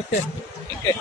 Okay okay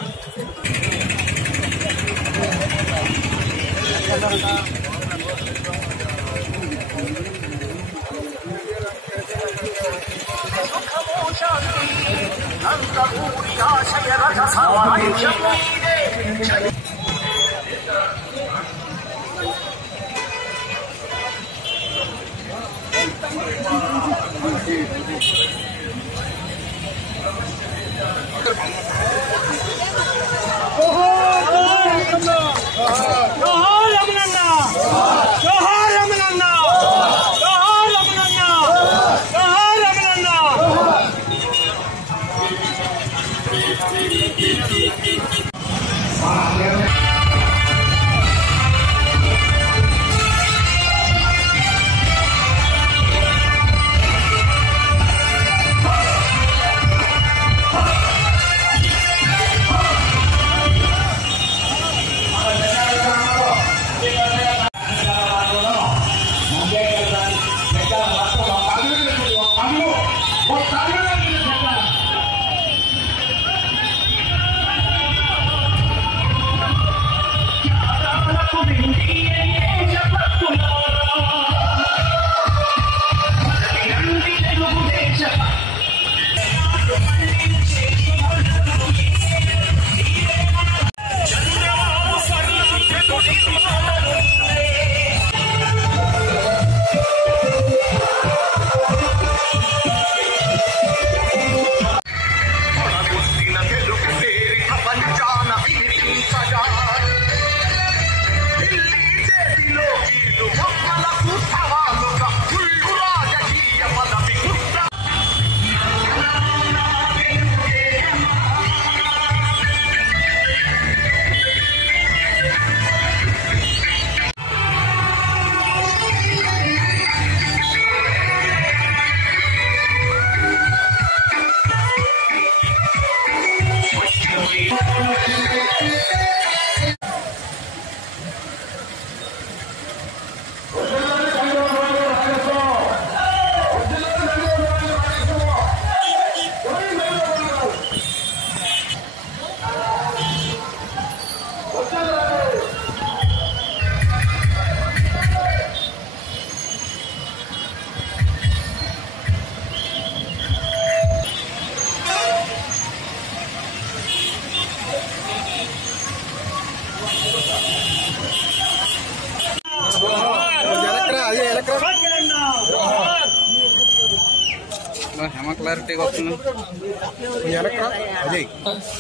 క్లారిటీగా వస్తుంది.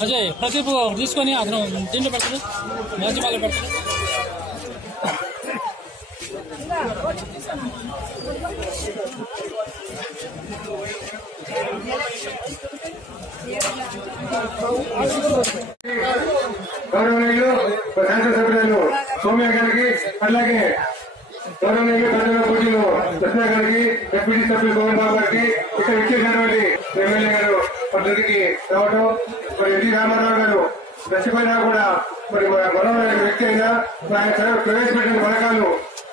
అజయ్ ప్రదీప్ తీసుకొని అతను దీంట్లో పెడతాడు, మధ్యపాలు పెడతాడు. గౌరవనీయులు శాసనసభ్యులు సోమ్య గారికి, అలాగే గౌరవనీయులు కర్నూలు పోటీలు కృష్ణ గారికి, డిప్యూటీ సభ్యులు గోవింద్ బాబు గారికి, ఇక్కడ ఇచ్చేసినటువంటి ఎమ్మెల్యే గారు పద్ధతికి రావడం, మరి ఎన్టీ రామారావు గారు చచ్చిపోయినా కూడా మరి గౌరవమైన వ్యక్తి అయినా ఆయన ప్రవేశపెట్టిన పథకాలు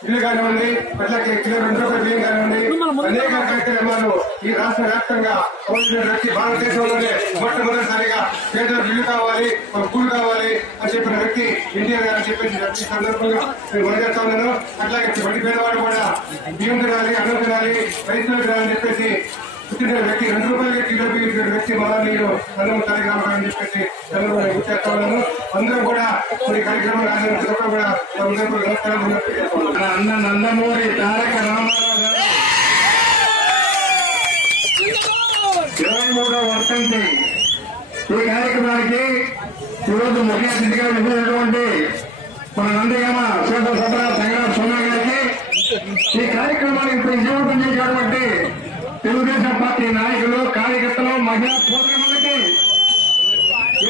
ఇల్లు కానివ్వండి, అట్లాగే కిలో 2 రూపాయల బియ్యం కానివ్వండి, అనేక కార్యక్రమాలు ఈ రాష్ట్ర వ్యాప్తంగా వ్యక్తి భారతదేశంలోనే మొట్టమొదటిసారిగా పేదలకు ఇల్లు కావాలి, కూలు కావాలి అని చెప్పిన వ్యక్తి ఎన్టీఆర్ గారు చెప్పేసి సందర్భంగా నేను మొదలెడతా ఉన్నాను. అట్లాగే ప్రతి పేదవాడు కూడా బియ్యం తినాలి, అన్నం తినాలి, రైతులు తినాలని చెప్పేసి పుట్టిన వ్యక్తి 2 రూపాయలకి కిలో బియ్యం వ్యక్తి మహానీయులు అన్నం కార్యక్రమం అని చెప్పేసి చంద్రబాబు గుర్తు చేస్తా ఉన్నాను. అందరూ కూడా కొన్ని కార్యక్రమాలు ఆచరించడం కూడా అందరూ నమస్కారం. అన్న నందమూరి తారక రామారావు గారు 23వ వర్షంతి ఈ కార్యక్రమానికి ఈరోజు ముఖ్య అతిథిగా విధించినటువంటి మన నందిగామ శాసనసభ సంగ్రామ సోమ్య గారికి, ఈ కార్యక్రమానికి విజయవంతం చేసినటువంటి తెలుగుదేశం పార్టీ నాయకులు, కార్యకర్తలు, మహిళా సోదరులకి,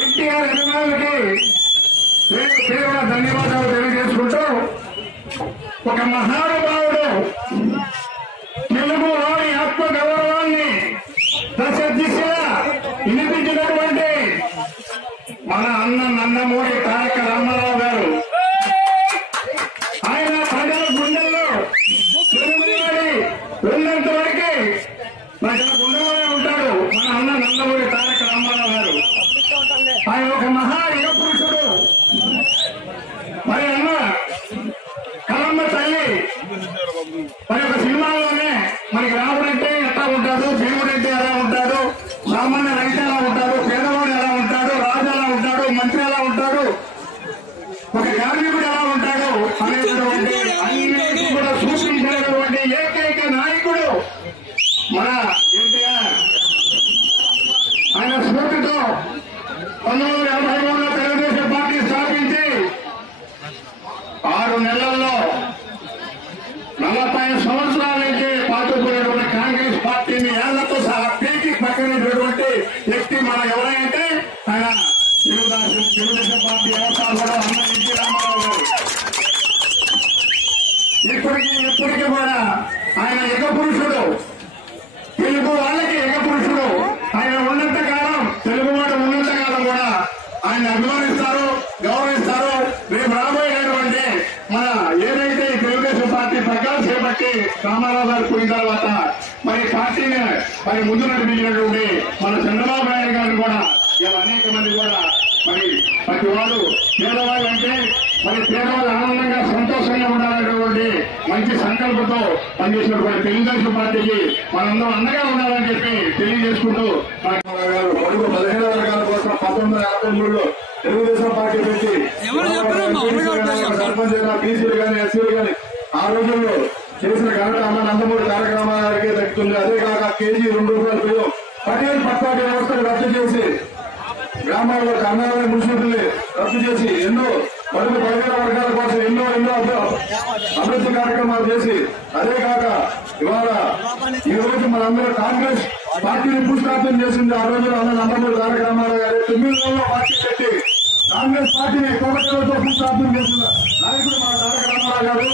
ఎన్టీఆర్ అభిమానులకి తీవ్ర ధన్యవాదాలు తెలియజేసుకుంటూ, ఒక మహానుభావుడు తెలుగులోని ఆత్మ గౌరవాన్ని దశ దిశగా వినిపించినటువంటి మన అన్న నందమూరి తారక రామారావు గారు, ఆయన ప్రజల గుండెల్లో తెలుగువాడి ఉన్నంత వరకు ప్రజల గుండెలోనే ఉంటాడు మన అన్న నందమూరి తారక రామారావు. సామాన్య రైతు ఎలా ఉంటాడు, పేదవాడు ఎలా ఉంటాడు, రాజు ఎలా ఉంటాడు, మంత్రి ఎలా ఉంటాడు, ఒక కార్మికుడు ఎలా ఉంటాడు అనేటువంటి అన్నింటినీ కూడా సూచించినటువంటి ఏకైక నాయకుడు మన ఎన్టీఆర్. ఆయన స్ఫూర్తితో 1983లో తెలుగుదేశం పార్టీ స్థాపించి 6 నెలల్లో 40 సంవత్సరాల నుంచి పాతుకునేటువంటి కాంగ్రెస్ పార్టీని ఏళ్లతో సహా పీకి పక్కనటువంటి వ్యక్తి మన ఎవరైతే ఆయన తెలుగుదేశం పార్టీ వ్యవస్థాపకుడు అన్న ఎన్టీ రామారావు గారు. ఇప్పటికీ కూడా ఆయన యుగ పురుషుడు, తెలుగు వాళ్ళకి యుగ పురుషుడు. ఆయన ఉన్నంత కాలం, తెలుగువాడు ఉన్నంత కాలం కూడా ఆయన అభిమానిస్తారు, గౌరవిస్తారు. రేపు రాబోయేటువంటి మన ఏదైతే తెలుగుదేశం పార్టీ ప్రకారం చేపట్టి రామారావు గారు పోయిన తర్వాత మరి పార్టీని మరి ముందు నడిపించినటువంటి మన చంద్రబాబు నాయుడు గారిని కూడా ఇలా అనేక మంది కూడా మరి ప్రతి వాడు పేదవాళ్ళు అంటే మరి పేదవాళ్ళు ఆనందంగా సంతోషంగా ఉండాలనేటువంటి మంచి సంకల్పంతో పనిచేసినటువంటి తెలుగుదేశం పార్టీకి మనందరం అండగా ఉండాలని చెప్పి తెలియజేసుకుంటూ బడుగు 15 వర్గాల కోసం 1953లో తెలుగుదేశం పార్టీ పెట్టి సర్పంచ్ బీసీలు కానీ ఎస్సీలు కానీ ఆ రోజుల్లో చేసిన ఘనత అన్న నందమూరి తారక రామారావు గారికి దక్కుతుంది. అదే కాక కేజీ 2 రూపాయలు బియ్యం పటేల్ పట్టాటి వ్యవస్థను రద్దు చేసి గ్రామాల్లో కర్ణాలని మున్సిపల్ని రద్దు చేసి ఎన్నో బడుగు 15 వర్గాల కోసం ఎన్నో అభివృద్ధి కార్యక్రమాలు చేసి అదే కాక ఇవాళ ఈ రోజు మనందరూ కాంగ్రెస్ పార్టీని పుష్పార్థం చేసింది. ఆ రోజు అన్న నందమూరి తారక రామారావు గారు 9 నెలల్లో పార్టీ పెట్టి కాంగ్రెస్ పార్టీని కోటతో పుష్పార్థం చేసిన నాయకుడు మన తారక రామారావు గారు.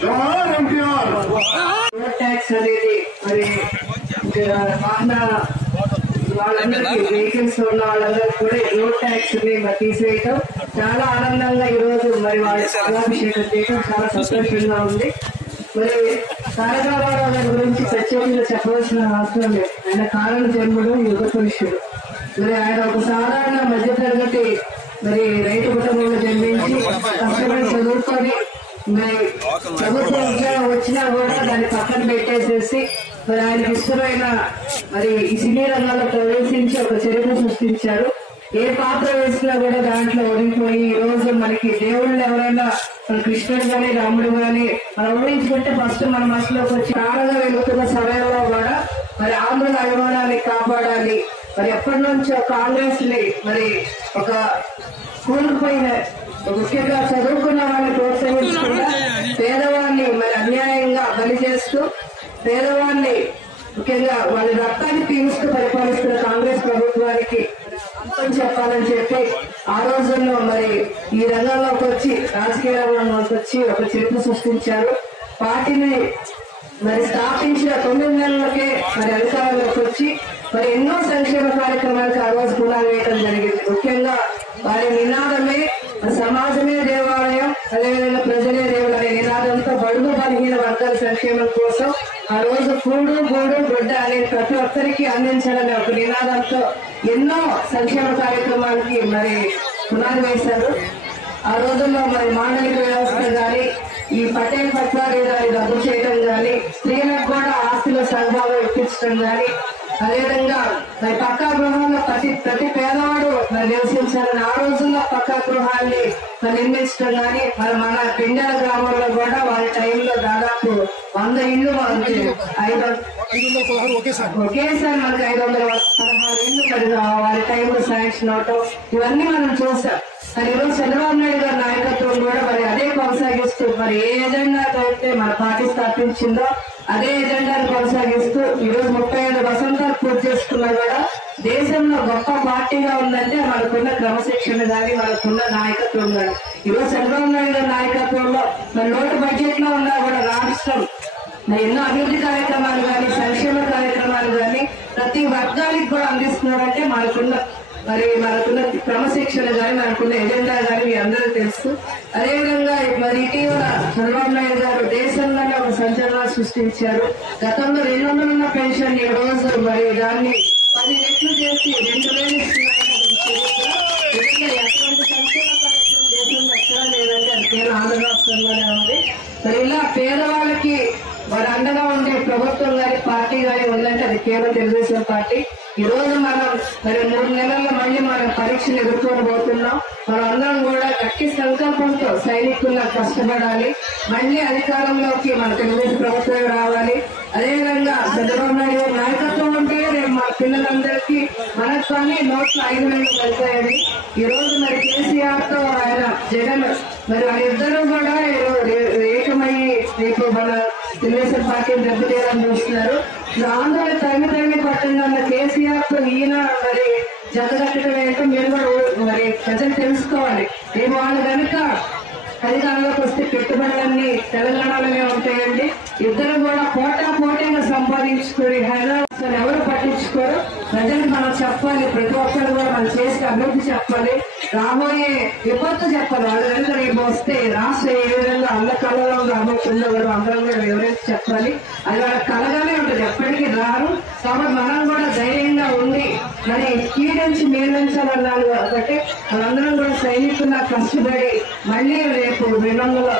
జవహర్ ఎన్టీఆర్. రోడ్ ట్యాక్స్ అనేది మరి వాహన వాళ్ళందరికీ వెహికల్స్ ఉన్న వాళ్ళందరికీ కూడా రోడ్ ట్యాక్స్ ని తీసేయటం చాలా ఆనందంగా ఈ రోజు మరి వాళ్ళ పాలాభిషేకం చేయడం చాలా సంతోషంగా ఉంది. మరి తారక రామారావు గారి గురించి ప్రత్యేకంగా చెప్పవలసిన అవసరం లేదు. ఆయన కారణ జన్ముడు, యుగ పురుషుడు. మరి ఆయన ఒక సాధారణ మధ్యతరగతి మరి రైతు కుటుంబంలో జన్మించి కష్టపడి చదువుకొని మరి ప్రభుత్వ ఉద్యోగం వచ్చినా కూడా దాన్ని పక్కన పెట్టేసేసి మరి ఆయనకి ఇష్టమైన మరి ఈ సినీ రంగంలో ప్రవేశించి ఒక చరిత్ర సృష్టించారు. ఏ పాత్ర వేసినా కూడా దాంట్లో ఓడిపోయి ఈ రోజు మనకి దేవుళ్ళు ఎవరైనా మన కృష్ణుడు గాని రాముడు గాని మనం ఊహించుకుంటే ఫస్ట్ మన మనసులోకి వచ్చి ప్రాణంగా వెళుతున్న సమయంలో కూడా మరి ఆంధ్రుల అభిమానాన్ని కాపాడాలి. మరి ఎప్పటి నుంచో కాంగ్రెస్ ని మరి ఒక కూలిపోయిన ముఖ్యంగా చదువుకున్న వాళ్ళని ప్రోత్సహించకుండా పేదవాడిని మరి అన్యాయంగా బలి చేస్తూ పేదవాడిని ముఖ్యంగా వాళ్ళ రక్తాన్ని పీలుస్తూ పరిపాలిస్తున్న కాంగ్రెస్ ప్రభుత్వానికి అంతం చెప్పాలని చెప్పి ఆ రోజుల్లో మరి ఈ రంగంలోకి వచ్చి రాజకీయ రంగంలోకి వచ్చి ఒక చరిత్ర సృష్టించారు. పార్టీని మరి స్థాపించిన 9 నెలలకే మరి అధికారంలోకి వచ్చి మరి ఎన్నో సంక్షేమ కార్యక్రమాలకు ఆ రోజు పునాది వేయడం జరిగింది. ముఖ్యంగా వారి నినాదమే సమాజమే దేవాలయం, అదేవిధంగా ప్రజలే దేవుడు అనే నినాదంతో బడుగు బలహీన వర్గాల సంక్షేమం కోసం ఆ రోజు కూడు గూడు గుడ్డ అనే ప్రతి ఒక్కరికి అందించాలనే ఒక నినాదంతో ఎన్నో సంక్షేమ కార్యక్రమాలకి మరి పునాది వేశారు. ఆ రోజుల్లో మరి మాండలిక వ్యవస్థ గాని ఈ పటేల్ పట్వారీ గారి రద్దు చేయడం గాని స్త్రీలకు కూడా ఆస్తిలో సద్భావం ఇప్పించడం గాని అదేవిధంగా మరి పక్కా గృహాల్లో ప్రతి పేదవాడు మరి నివసించాలని ఆ రోజుల్లో పక్కా గృహాన్ని నిర్మించడం గాని మరి మన పిండాల గ్రామంలో కూడా వారి టైంలో దాదాపు 100 ఇళ్లు ఒకేసారి మనకి 516 ఇళ్లు మరి వారి టైంలో శాంక్షన్ అవటం ఇవన్నీ మనం చూసాం. మరి ఈరోజు చంద్రబాబు నాయుడు గారి నాయకత్వం కూడా మరి అదే కొనసాగిస్తూ మరి ఏ ఎజెండాతో అయితే మన పార్టీ స్థాపించిందో అదే ఎజెండాను కొనసాగిస్తూ ఈరోజు 35 వసంతాలు పూర్తి చేసుకున్నా కూడా దేశంలో గొప్ప పార్టీగా ఉందంటే మనకున్న క్రమశిక్షణ కానీ మనకున్న నాయకత్వం కానీ. ఈరోజు చంద్రబాబు నాయుడు గారి నాయకత్వంలో మరి లోటు బడ్జెట్ లో ఉన్నా కూడా రాష్ట్రం ఎన్నో అభివృద్ధి కార్యక్రమాలు కానీ సంక్షేమ కార్యక్రమాలు కానీ ప్రతి వర్గానికి కూడా అందిస్తున్నారంటే మనకున్న క్రమశిక్షణ కానీ మనకున్న ఎజెండా కానీ మీ అందరూ తెలుసు. అదేవిధంగా మరి ఇటీవల చంద్రబాబు నాయుడు గారు దేశంలోనే ఒక సంచలనం సృష్టించారు. గతంలో 200 ఉన్న పెన్షన్ ఈ రోజు మరి దాన్ని 10 రెట్లు చేసి 2,000 ఇస్తున్నారని ఎటువంటి సంక్షేమ కార్యక్రమం దేశంలో ఎక్కడా లేదంటే అది కేవలం ఆంధ్ర రాష్ట్రంలోనే ఉంది. మరి ఇలా పేదవాళ్ళకి మరి అండగా ఉండే ప్రభుత్వం కానీ పార్టీ కానీ ఉందంటే అది కేవలం తెలుగుదేశం పార్టీ. ఈ రోజు మనం మరి 3 నెలల్లో మళ్ళీ మనం పరీక్షలు ఎదుర్కోబోతున్నాం. మనందరం కూడా గట్టి సంకల్పంతో సైనికుల్లా కష్టపడాలి. మళ్ళీ అధికారంలోకి మన తెలుగుదేశం ప్రభుత్వం రావాలి. అదేవిధంగా చంద్రబాబు నాయుడు గారి నాయకత్వం ఉంటే రేపు మా పిల్లలందరికీ మనకు కానీ నోట్లు 5,000 వెళ్తాయని ఈ రోజు మరి కేసీఆర్ తో ఆయన జగన్ మరి వాళ్ళిద్దరూ కూడా ఏకమయ్యి రేపు మన తెలుగుదేశం పార్టీని దెబ్బతీయాలని చూస్తున్నారు. ఆందోళన తల్లి పట్టిందన్న కేసీఆర్ తో ఈయన మరి జతగట్టడం ఏంటో మీరు కూడా మరి ప్రజలు తెలుసుకోవాలి. రేపు వాళ్ళు కనుక అధికారంలోకి వస్తే పెట్టుబడులన్నీ తెలంగాణలోనే ఉంటాయండి. ఇద్దరు కూడా పోటీగా సంపాదించుకుని హైదరాబాద్ ఎవరు పట్టించుకోరు. ప్రజలకు మనం చెప్పాలి, ప్రతి ఒక్కరు కూడా మనం చేసి అభివృద్ధి చెప్పాలి, రాబోయే విపత్తు చెప్పాలి. వాళ్ళు కనుక రేపు వస్తే రాష్ట్రం ఏ విధంగా అల్లకల్లలో రాబోతుందో కూడా అందరం కూడా వివరించి చెప్పాలి. అది వాళ్ళ కలగానే ఉంటుంది, ఎప్పటికీ రారు. కాబట్టి మనం కూడా ధైర్యంగా ఉండి మరి కీడించి మేలించాలన్నారు కాబట్టి వాళ్ళందరం కూడా సైనికుల్లా కష్టపడి మళ్ళీ రేపు 2019లో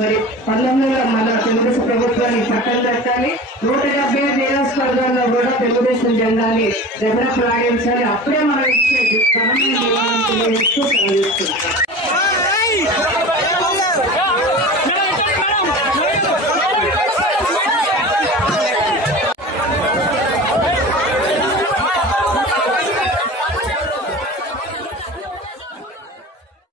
మరి 19లో మన తెలుగుదేశం ప్రభుత్వాన్ని పట్టం కట్టాలి. 175 నియోజకవర్గాల్లో కూడా తెలుగుదేశం జెండాని రెపరెపలాడించాలి. అప్పుడే మనం ఇచ్చే ఘనమైన ఎక్కువ